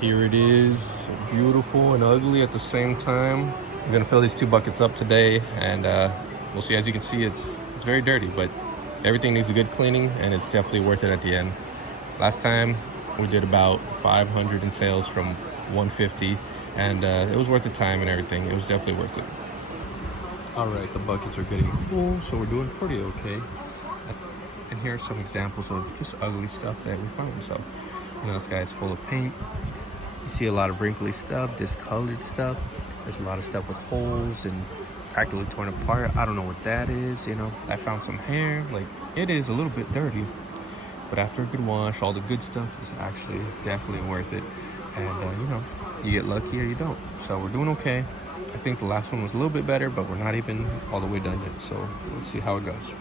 Here it is, beautiful and ugly at the same time. I'm gonna fill these 2 buckets up today, and we'll see. As you can see, it's very dirty, but everything needs a good cleaning, and it's definitely worth it at the end. Last time we did about 500 in sales from 150, and it was worth the time and everything. It was definitely worth it. All right, the buckets are getting full, so we're doing pretty okay. And here are some examples of just ugly stuff that we found. So, this guy's full of paint. You see a lot of wrinkly stuff, discolored stuff. There's a lot of stuff with holes and practically torn apart. I don't know what that is. I found some hair. Like, it is a little bit dirty, but after a good wash, all the good stuff is actually definitely worth it. And you get lucky or you don't. So we're doing okay. I think the last one was a little bit better, but we're not even all the way done yet. So let's see how it goes.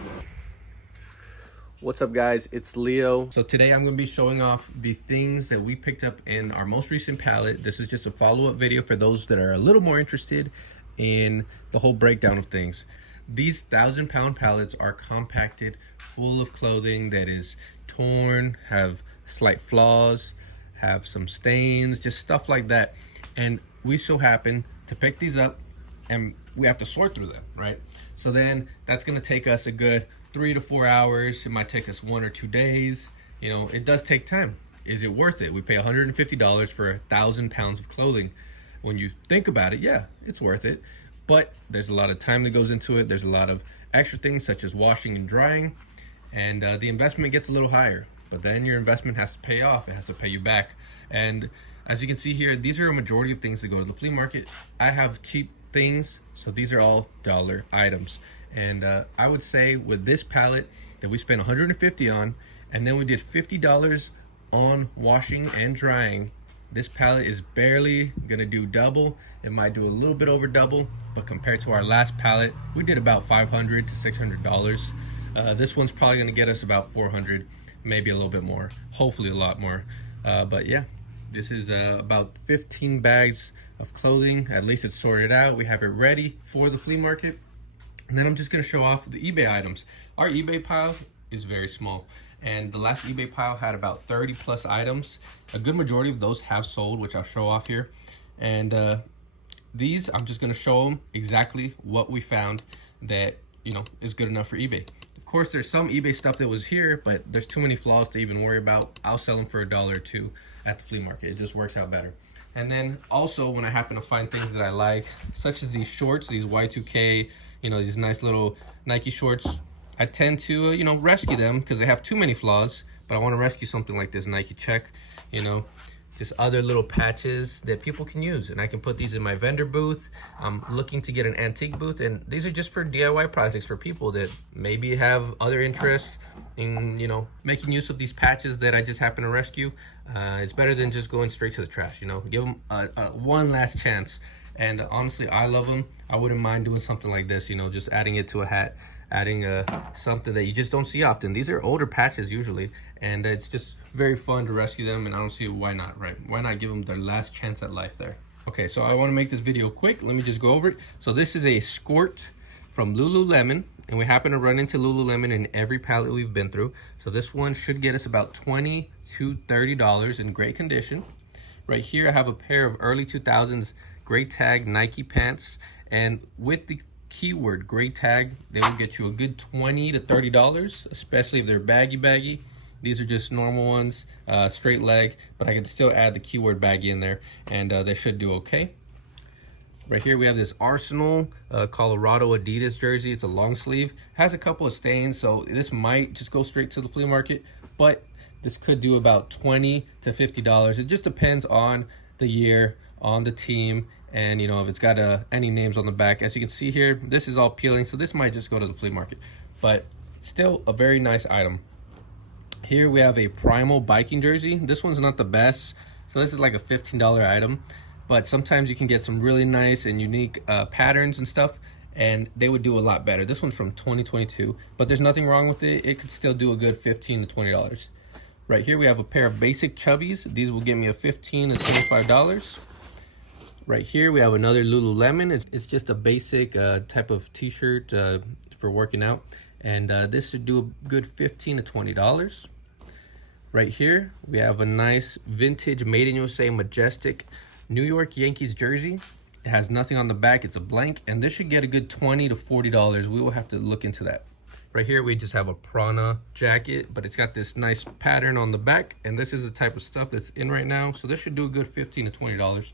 What's up, guys? It's Leo. So today I'm going to be showing off the things that we picked up in our most recent pallet. This is just a follow-up video for those that are a little more interested in the whole breakdown of things. These 1,000-pound pallets are compacted, full of clothing that is torn, have slight flaws, have some stains, just stuff like that. And we so happen to pick these up, and we have to sort through them, right? So then that's going to take us a good 3 to 4 hours. It might take us 1 or 2 days. It does take time. Is it worth it? We pay $150 for 1,000 pounds of clothing. When you think about it, yeah, it's worth it. But there's a lot of time that goes into it. There's a lot of extra things such as washing and drying, and the investment gets a little higher. But then your investment has to pay off. It has to pay you back. And as you can see here, these are a majority of things that go to the flea market. I have cheap things, so these are all dollar items. And I would say with this pallet that we spent $150 on, and then we did $50 on washing and drying, this pallet is barely gonna do double. It might do a little bit over double, but compared to our last pallet, we did about $500 to $600. This one's probably gonna get us about $400, maybe a little bit more, hopefully a lot more. But yeah, this is about 15 bags of clothing. At least it's sorted out. We have it ready for the flea market. And then I'm just going to show off the eBay items. Our eBay pile is very small, and the last eBay pile had about 30 plus items. A good majority of those have sold, which I'll show off here. And these, I'm just going to show them exactly what we found that is good enough for eBay. Of course, there's some eBay stuff that was here, but there's too many flaws to even worry about. I'll sell them for $1 or $2 at the flea market. It just works out better. And then also when I happen to find things that I like, such as these shorts, these Y2K, these nice little Nike shorts, I tend to, rescue them because they have too many flaws, but I want to rescue something like this Nike check, just other little patches that people can use. And I can put these in my vendor booth. I'm looking to get an antique booth, and these are just for DIY projects for people that maybe have other interests in, making use of these patches that I just happen to rescue. It's better than just going straight to the trash, give them one last chance. And honestly, I love them. I wouldn't mind doing something like this, just adding it to a hat, adding something that you just don't see often. These are older patches usually, and it's just very fun to rescue them, and I don't see why not, right? Why not give them their last chance at life there? Okay, so I want to make this video quick. Let me just go over it. So this is a skirt from Lululemon, and we happen to run into Lululemon in every pallet we've been through. So this one should get us about $20 to $30 in great condition. Right here, I have a pair of early 2000s gray tag Nike pants, and with the keyword gray tag, they will get you a good $20 to $30, especially if they're baggy. These are just normal ones, straight leg, but I can still add the keyword baggy in there, and they should do okay. Right here we have this Arsenal Colorado Adidas jersey. It's a long sleeve, has a couple of stains, so this might just go straight to the flea market, but this could do about $20 to $50. It just depends on the year, on the team, and if it's got any names on the back. As you can see here, this is all peeling, so this might just go to the flea market, but still a very nice item. Here we have a Primal biking jersey. This one's not the best, so this is like a $15 item, but sometimes you can get some really nice and unique patterns and stuff, and they would do a lot better. This one's from 2022, but there's nothing wrong with it. It could still do a good $15 to $20. Right here we have a pair of basic chubbies. These will get me a $15 to $25. Right here we have another Lululemon. It's just a basic type of t-shirt for working out, and this should do a good $15 to $20. Right here, we have a nice vintage made in USA majestic New York Yankees jersey. It has nothing on the back, it's a blank, and this should get a good $20 to $40. We will have to look into that. Right here, we just have a Prana jacket, but it's got this nice pattern on the back, and this is the type of stuff that's in right now, so this should do a good $15 to $20.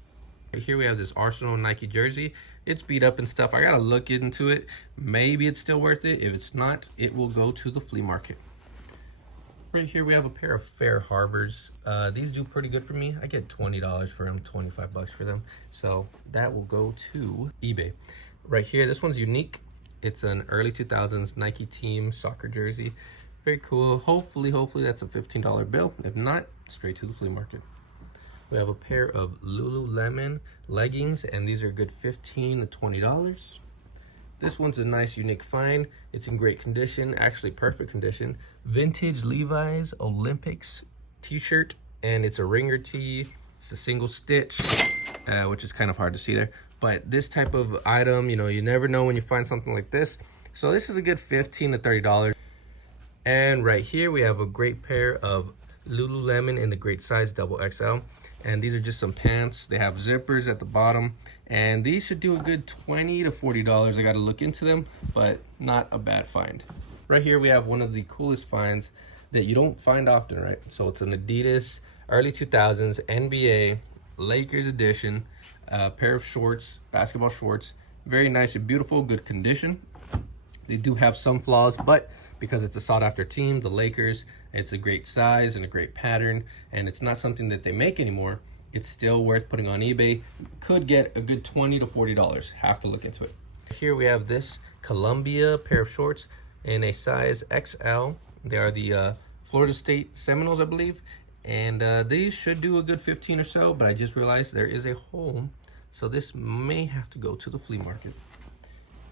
Right here, we have this Arsenal Nike jersey. It's beat up and stuff. I gotta look into it. Maybe it's still worth it. If it's not, it will go to the flea market. Right here, we have a pair of Fair Harbors. These do pretty good for me. I get $20 for them, 25 bucks for them. So that will go to eBay. Right here, this one's unique. It's an early 2000s Nike team soccer jersey. Very cool. Hopefully that's a $15 bill. If not, straight to the flea market. We have a pair of Lululemon leggings, and these are good $15 to $20. This one's a nice, unique find. It's in great condition, actually perfect condition. Vintage Levi's Olympics t-shirt, and it's a ringer tee. It's a single stitch, which is kind of hard to see there. But this type of item, you know, you never know when you find something like this. So this is a good $15 to $30. And right here, we have a great pair of Lululemon in the great size, double XL. And these are just some pants. They have zippers at the bottom, and these should do a good $20 to $40. I got to look into them, but not a bad find. Right here, we have one of the coolest finds that you don't find often, right? So it's an Adidas early 2000s NBA Lakers edition pair of shorts, basketball shorts. Very nice and beautiful, good condition. They do have some flaws, but because it's a sought-after team, the Lakers, it's a great size and a great pattern, and it's not something that they make anymore. It's still worth putting on eBay. Could get a good $20 to $40. Have to look into it. Here we have this Columbia pair of shorts in a size XL. They are the Florida State Seminoles, I believe, and these should do a good 15 or so, but I just realized there is a hole, so this may have to go to the flea market.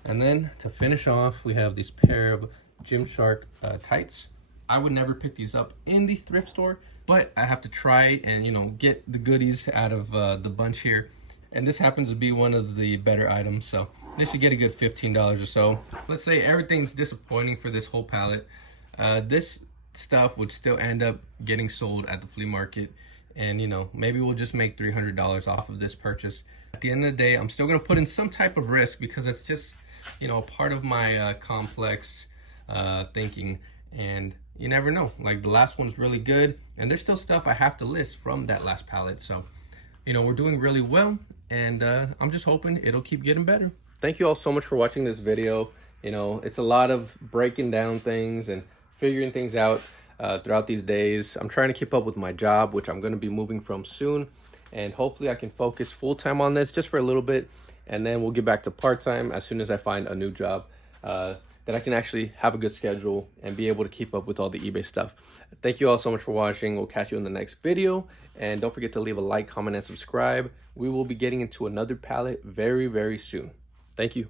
And then to finish off, we have this pair of Gymshark tights. I would never pick these up in the thrift store, but I have to try and, you know, get the goodies out of the bunch here. And this happens to be one of the better items, so this should get a good $15 or so. Let's say everything's disappointing for this whole pallet. This stuff would still end up getting sold at the flea market, and, you know, maybe we'll just make $300 off of this purchase. At the end of the day, I'm still gonna put in some type of risk because it's just, you know, part of my complex thinking, and you never know. Like, the last one's really good, and there's still stuff I have to list from that last pallet. So, you know, we're doing really well, and I'm just hoping it'll keep getting better. Thank you all so much for watching this video. You know, it's a lot of breaking down things and figuring things out throughout these days. I'm trying to keep up with my job, which I'm going to be moving from soon, and hopefully I can focus full-time on this just for a little bit, and then we'll get back to part-time as soon as I find a new job that I can actually have a good schedule and be able to keep up with all the eBay stuff. Thank you all so much for watching. We'll catch you in the next video, and don't forget to leave a like, comment, and subscribe. We will be getting into another pallet very, very soon. Thank you.